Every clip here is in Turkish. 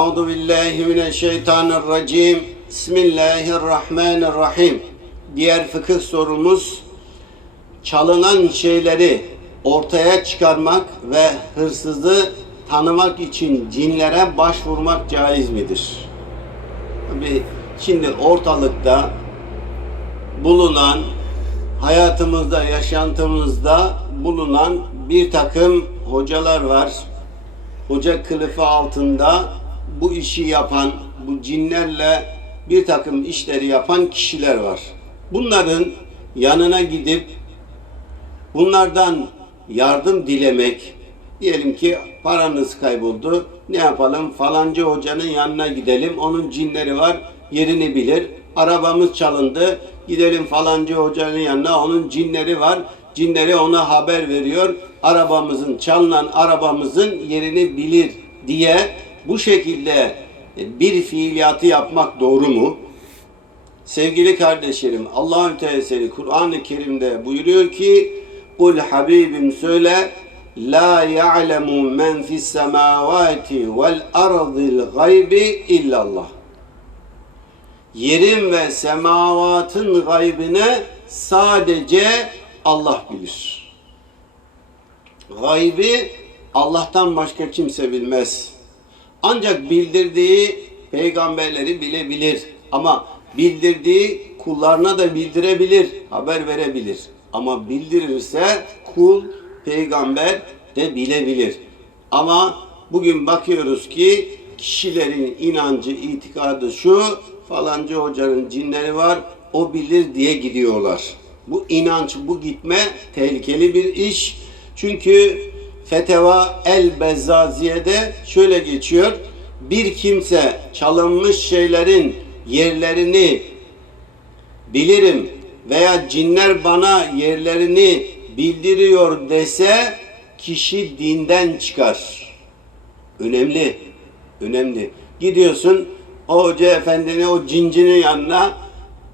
Euzu billahi mineşşeytanirracim. Bismillahirrahmanirrahim. Diğer fıkıh sorumuz çalınan şeyleri ortaya çıkarmak ve hırsızı tanımak için cinlere başvurmak caiz midir? Tabii şimdi ortalıkta bulunan hayatımızda, yaşantımızda bulunan bir takım hocalar var. Hoca kılıfı altında bu işi yapan, bu cinlerle bir takım işleri yapan kişiler var. Bunların yanına gidip bunlardan yardım dilemek, diyelim ki paranız kayboldu, ne yapalım falanca hocanın yanına gidelim, onun cinleri var, yerini bilir. Arabamız çalındı, gidelim falanca hocanın yanına, onun cinleri var, cinleri ona haber veriyor. Arabamızın, çalınan arabamızın yerini bilir diye bu şekilde bir fiiliyatı yapmak doğru mu? Sevgili kardeşlerim, Allahü Teala Kur'an-ı Kerim'de buyuruyor ki: "Kul Habibim söyle, la ya'lemu men fis semavati vel ardil gaybi illallah." Yerin ve semavatın gaybını sadece Allah bilir. Gaybi Allah'tan başka kimse bilmez. Ancak bildirdiği peygamberleri bilebilir. Ama bildirdiği kullarına da bildirebilir, haber verebilir. Ama bildirirse kul, peygamber de bilebilir. Ama bugün bakıyoruz ki kişilerin inancı, itikadı şu, falanca hocanın cinleri var, o bilir diye gidiyorlar. Bu inanç, bu gitme tehlikeli bir iş. Çünkü Feteva El Bezzaziye'de şöyle geçiyor. Bir kimse çalınmış şeylerin yerlerini bilirim veya cinler bana yerlerini bildiriyor dese kişi dinden çıkar. Önemli. Önemli. Gidiyorsun o hoca efendinin o cincinin yanına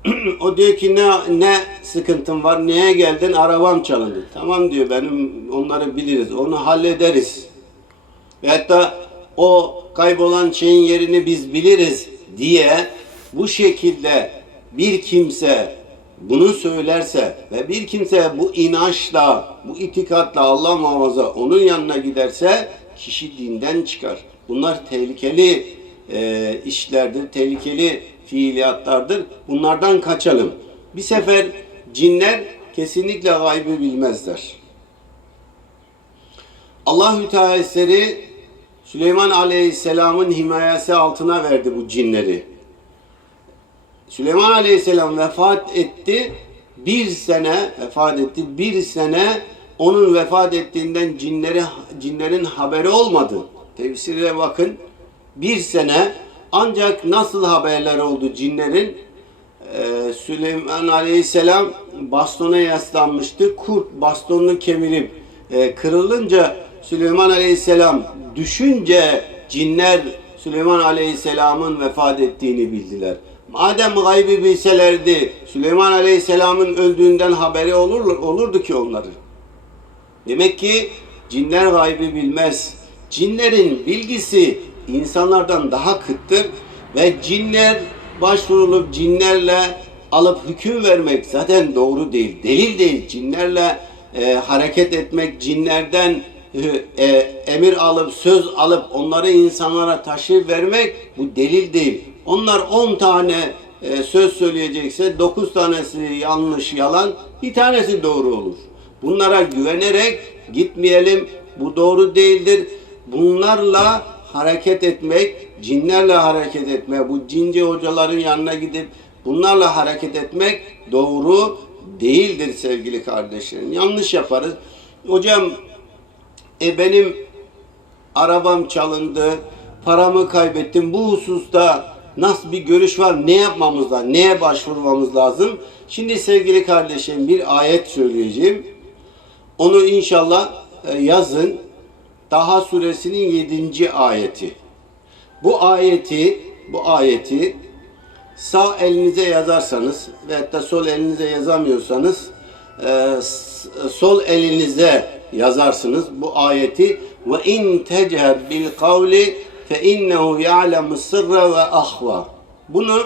o diyor ki ne ne sıkıntın var? Neye geldin? Arabam çalındı. Tamam diyor. Benim onları biliriz. Onu hallederiz. Ve hatta o kaybolan şeyin yerini biz biliriz diye bu şekilde bir kimse bunu söylerse ve bir kimse bu inançla, bu itikatla Allah muhafaza onun yanına giderse kişi dinden çıkar. Bunlar tehlikeli e, işlerdir, tehlikeli fiiliyatlardır. Bunlardan kaçalım. Bir sefer cinler kesinlikle gaybı bilmezler. Allahü Teala Süleyman Aleyhisselam'ın himayesi altına verdi bu cinleri. Süleyman Aleyhisselam vefat etti. Bir sene vefat etti. Bir sene onun vefat ettiğinden cinleri, cinlerin haberi olmadı. Tefsire bakın. Bir sene ancak nasıl haberler oldu cinlerin? Ee, Süleyman Aleyhisselam bastona yaslanmıştı. Kurt bastonunu kemirip e, kırılınca Süleyman Aleyhisselam düşünce cinler Süleyman Aleyhisselam'ın vefat ettiğini bildiler. Madem gaybi bilselerdi Süleyman Aleyhisselam'ın öldüğünden haberi olur, olurdu ki onların. Demek ki cinler gaybi bilmez. Cinlerin bilgisi insanlardan daha kıttır ve cinler başvurulup cinlerle alıp hüküm vermek zaten doğru değil. Delil değil. Cinlerle e, hareket etmek, cinlerden e, e, emir alıp söz alıp onları insanlara taşır vermek bu delil değil. Onlar 10 tane e, söz söyleyecekse 9 tanesi yanlış yalan bir tanesi doğru olur. Bunlara güvenerek gitmeyelim. Bu doğru değildir. Bunlarla hareket etmek, cinlerle hareket etmek, bu cinci hocaların yanına gidip bunlarla hareket etmek doğru değildir sevgili kardeşlerim. Yanlış yaparız. Hocam e benim arabam çalındı, paramı kaybettim. Bu hususta nasıl bir görüş var? Ne yapmamız lazım? Neye başvurmamız lazım? Şimdi sevgili kardeşim bir ayet söyleyeceğim. Onu inşallah e, yazın. Daha suresinin 7. ayeti. Bu ayeti bu ayeti sağ elinize yazarsanız ve hatta sol elinize yazamıyorsanız e, sol elinize yazarsınız bu ayeti ve in techer bil kavli fe innehu ya'lemu sırra ve ahva. Bunu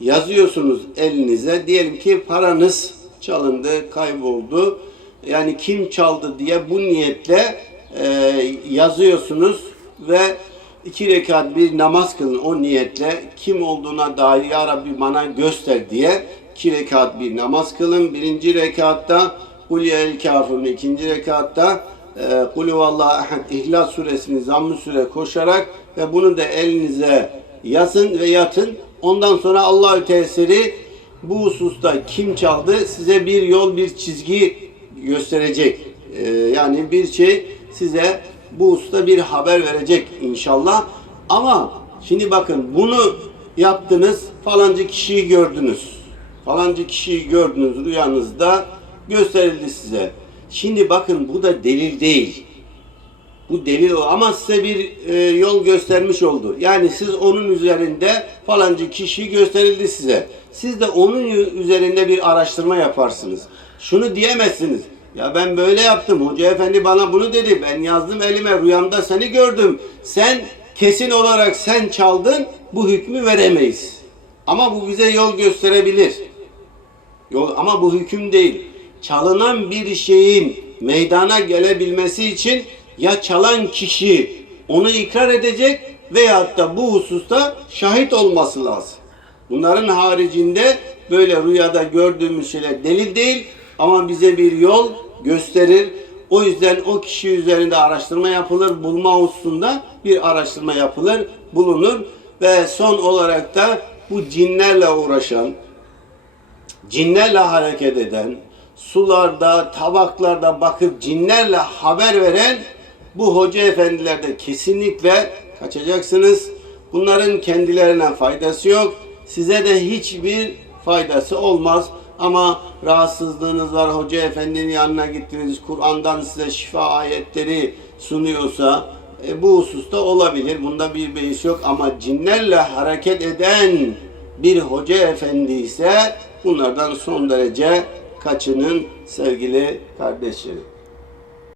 yazıyorsunuz elinize. Diyelim ki paranız çalındı, kayboldu. Yani kim çaldı diye bu niyetle e, yazıyorsunuz ve iki rekat bir namaz kılın o niyetle kim olduğuna dair ya Rabbi bana göster diye iki rekat bir namaz kılın. Birinci rekatta Kul ya el kafirun ikinci rekatta e, Kul huvallahu ahad İhlas suresini zamm süre koşarak ve bunu da elinize yazın ve yatın. Ondan sonra Allahü Teala'yı bu hususta kim çaldı size bir yol bir çizgi gösterecek. E, yani bir şey size bu hususta bir haber verecek inşallah. Ama şimdi bakın bunu yaptınız falancı kişiyi gördünüz. Falancı kişiyi gördünüz rüyanızda gösterildi size. Şimdi bakın bu da delil değil. Bu delil o ama size bir e, yol göstermiş oldu. Yani siz onun üzerinde falancı kişi gösterildi size. Siz de onun üzerinde bir araştırma yaparsınız. Şunu diyemezsiniz. Ya ben böyle yaptım. Hoca efendi bana bunu dedi. Ben yazdım elime rüyamda seni gördüm. Sen kesin olarak sen çaldın. Bu hükmü veremeyiz. Ama bu bize yol gösterebilir. Yol, ama bu hüküm değil. Çalınan bir şeyin meydana gelebilmesi için ya çalan kişi onu ikrar edecek veyahut da bu hususta şahit olması lazım. Bunların haricinde böyle rüyada gördüğümüz şeyler delil değil ama bize bir yol gösterir. O yüzden o kişi üzerinde araştırma yapılır, bulma hususunda bir araştırma yapılır, bulunur ve son olarak da bu cinlerle uğraşan, cinlerle hareket eden, sularda, tabaklarda bakıp cinlerle haber veren bu hoca efendilerde kesinlikle kaçacaksınız. Bunların kendilerine faydası yok. Size de hiçbir faydası olmaz. Ama rahatsızlığınız var, hoca efendinin yanına gittiniz, Kur'an'dan size şifa ayetleri sunuyorsa e, bu hususta olabilir. Bunda bir beis yok ama cinlerle hareket eden bir hoca efendi ise bunlardan son derece kaçının sevgili kardeşlerim.